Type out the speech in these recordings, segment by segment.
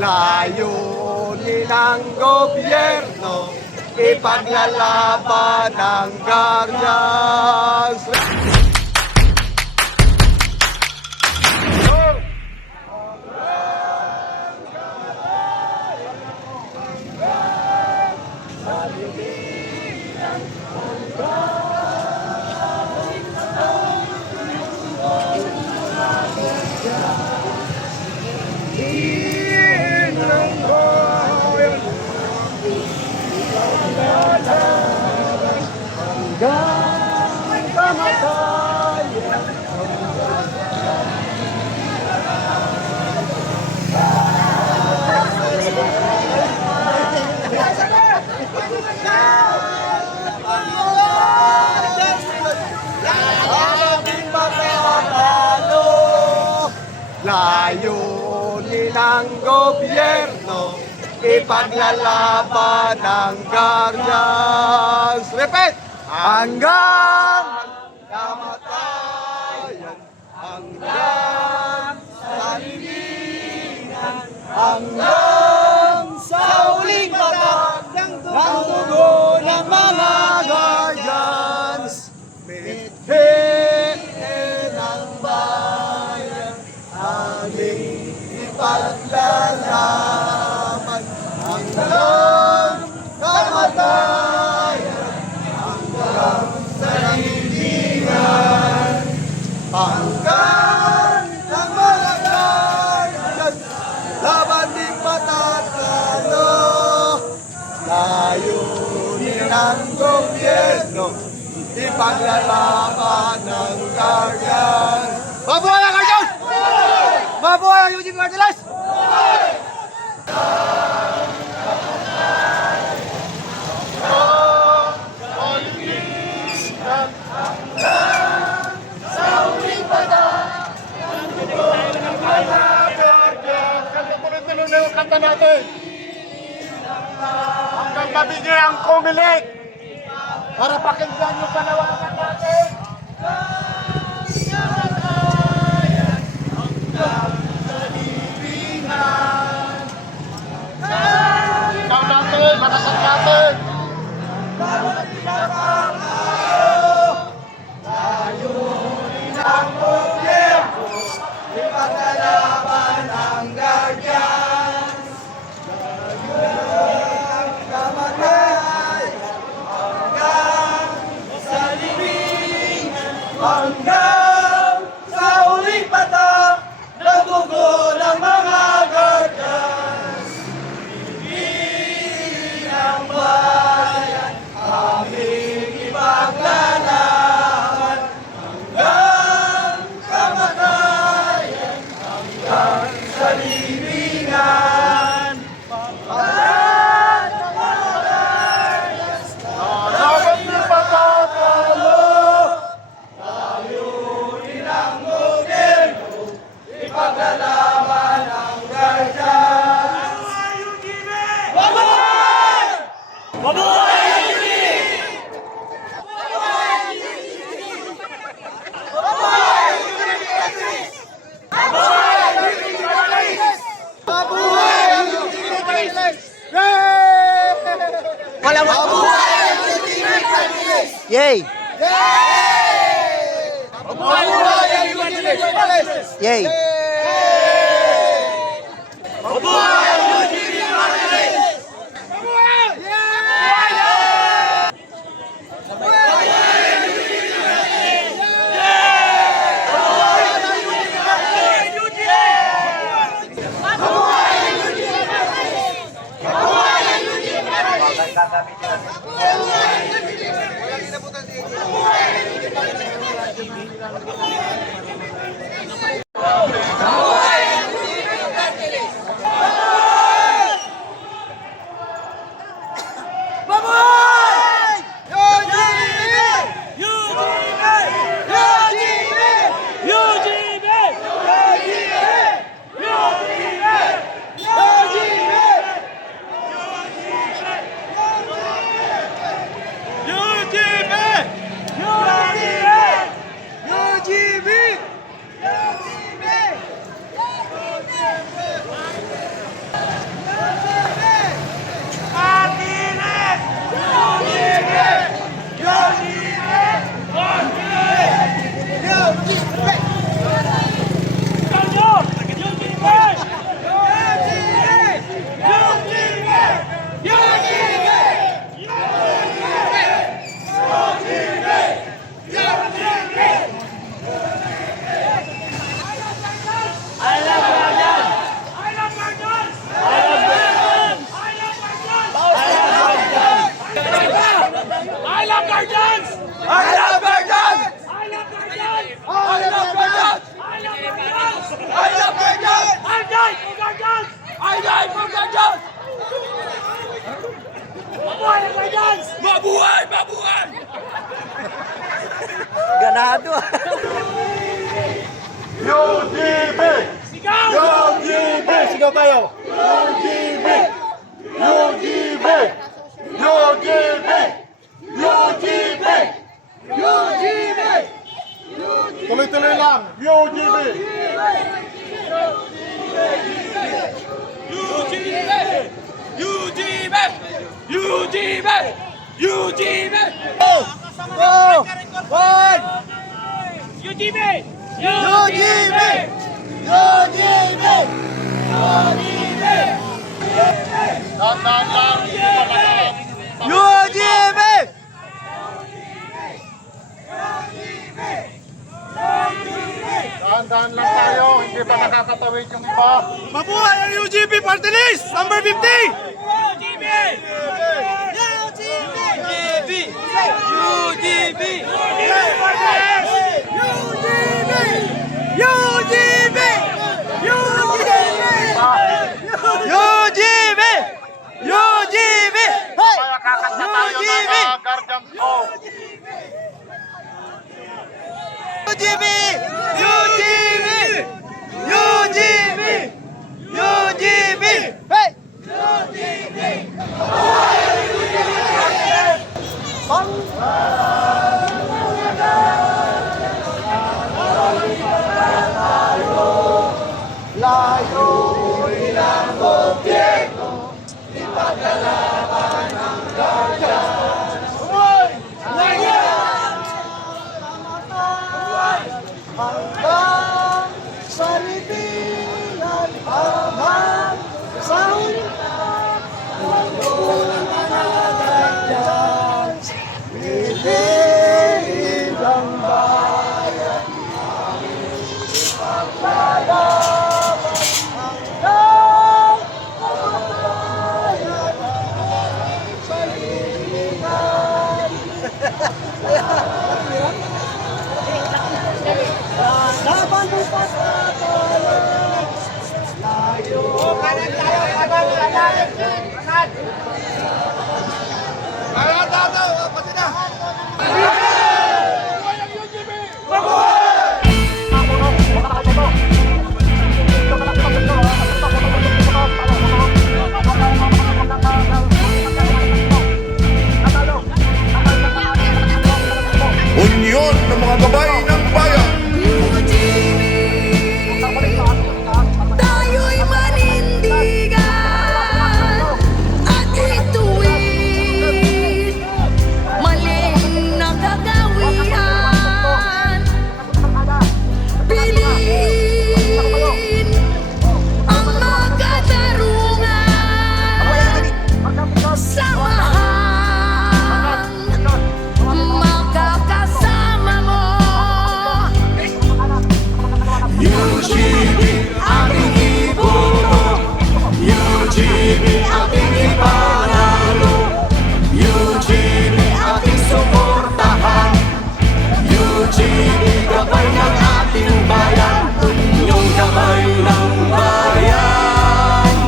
Layunin ng gobyerno, ipaglalaban ng Guardians. Ng gobyerno, ipaglalaban ng Guardians. Repeat! Hanggang kamatayan, hanggang sa lilingan, hanggang sa uling batak ng dugo ng mga Guardians. Mithiin ang bayan, aming ipaglalaban hanggang kamatayan, hanggang sa lilingan, hanggang ang mga Guardians, laban di matatalo. Layunin ng gobyerno, ipaglalaban ng ang Guardians! Mabuhay ang Eugene yung kanta natin. Hanggang mabigay ang kumilig. Para pakinggan yung panawagan natin, manasan Guardians! Yay! Mabuhay ang Eugene Guardians! Yay! ¡Gracias! UGB! Sigaw tayo! UGB! UGB! UGB! UGB! UGB! Tuloy-tuloy lang! UGB! UGB! UGB! UGB! UGB! Go! One! UGB! UGB! UGB! Dahan-dahan lang! Pabalik! UGB! Dahan-dahan lang tayo! Hindi pa nakakatawid yung iba! Mabuhay ang UGB Party! Number 50! 사랑 어. 유지미 유지미 유지미 유지미 유지미 유지미 Go!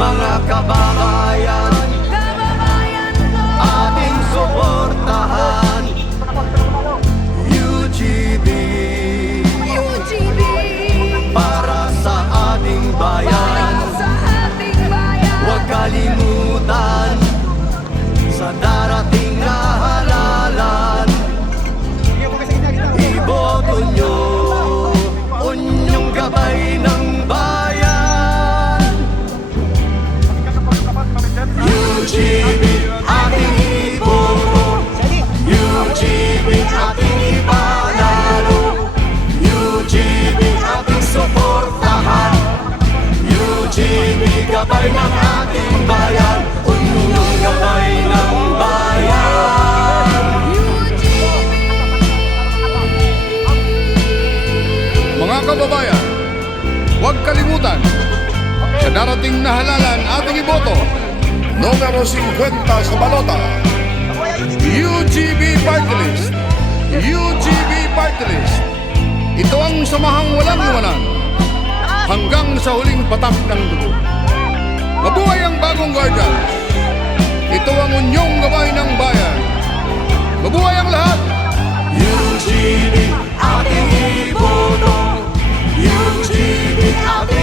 Mga kababayan, UGB gabay ng ating bayan. Unyong gabay ng bayan. Mga kababayan, huwag kalimutan, sa darating na halalan ating iboto, numero 50 sa balota, UGB Party List, UGB Party List. Ito ang samahang walang iwanan hanggang sa huling patak ng dugo. Mabuhay ang bagong Guardians. Ito ang unyong gabay ng bayan. Mabuhay ang lahat! UGB ating iboto UGB ating